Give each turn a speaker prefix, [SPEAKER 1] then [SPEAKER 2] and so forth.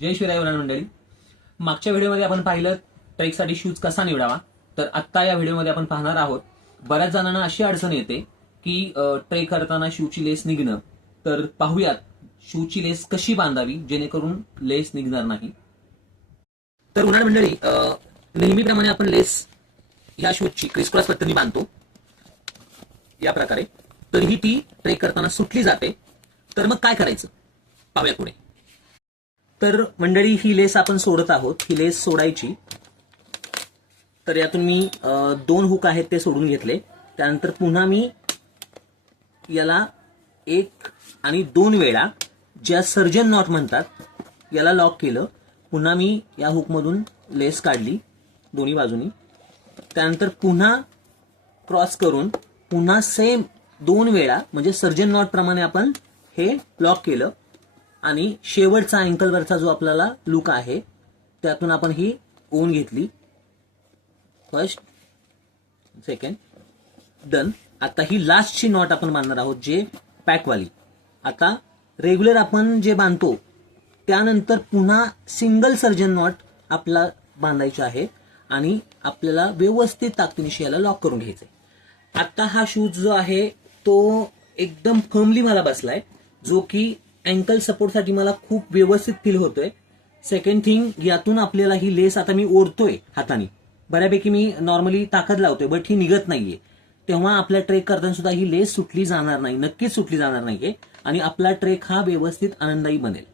[SPEAKER 1] जय शिवराय वरण मंडळी. मागच्या व्हिडिओमध्ये आपण पाहिलं ट्रेकसाठी शूज कसा निवडावा. तर आत्ता या व्हिडिओमध्ये आपण पाहणार आहोत बऱ्याच जणांना अशी अडचण येते की ट्रेक करताना शूची लेस निघणं. तर पाहूयात शूची लेस कशी बांधावी जेणेकरून लेस निघणार नाही. तर उन्हाळ मंडळी नेहमीप्रमाणे आपण लेस या शूजची क्रिसक्रॉस पद्धतीने बांधतो. या प्रकारे. तरीही ती ट्रेक करताना सुटली जाते. तर मग काय करायचं? पाहूया पुढे. तर मंडळी ही लेस आपण सोडत आहोत. ही लेस सोडायची. तर यातून मी दोन हुक आहेत ते सोडून घेतले. त्यानंतर पुन्हा मी याला एक आणि दोन वेळा ज्या सर्जन नॉट म्हणतात याला लॉक केलं. पुन्हा मी या हुकमधून लेस काढली दोन्ही बाजूनी. त्यानंतर पुन्हा क्रॉस करून पुन्हा सेम दोन वेळा म्हणजे सर्जन नॉट प्रमाणे आपण हे लॉक केलं. आणि शेवटचा अँकलवरचा जो आपल्याला लुक आहे त्यातून आपण ही ओन घेतली. फर्स्ट सेकंड डन आता ही लास्टची नॉट आपण बांधणार आहोत जे पॅकवाली आता रेग्युलर आपण जे बांधतो त्यानंतर पुन्हा सिंगल सर्जन नॉट आपला बांधायची आहे आणि आपल्याला व्यवस्थित ताकदीनिशी याला लॉक करून घ्यायचं आहे आता हा शूज जो आहे तो एकदम फर्मली मला बसलाय जो की अँकल सपोर्टसाठी मला खूप व्यवस्थित फील होतोय. सेकंड थिंग यातून आपल्याला ही लेस आता मी ओढतोय हाताने. बऱ्यापैकी मी नॉर्मली ताकद लावतोय बट ही निघत नाहीये. तेव्हा आपल्या ट्रेक करताना सुद्धा ही लेस सुटली जाणार नाही नक्कीच सुटली जाणार नाहीये. आणि आपला ट्रेक हा व्यवस्थित आनंदायी बनेल.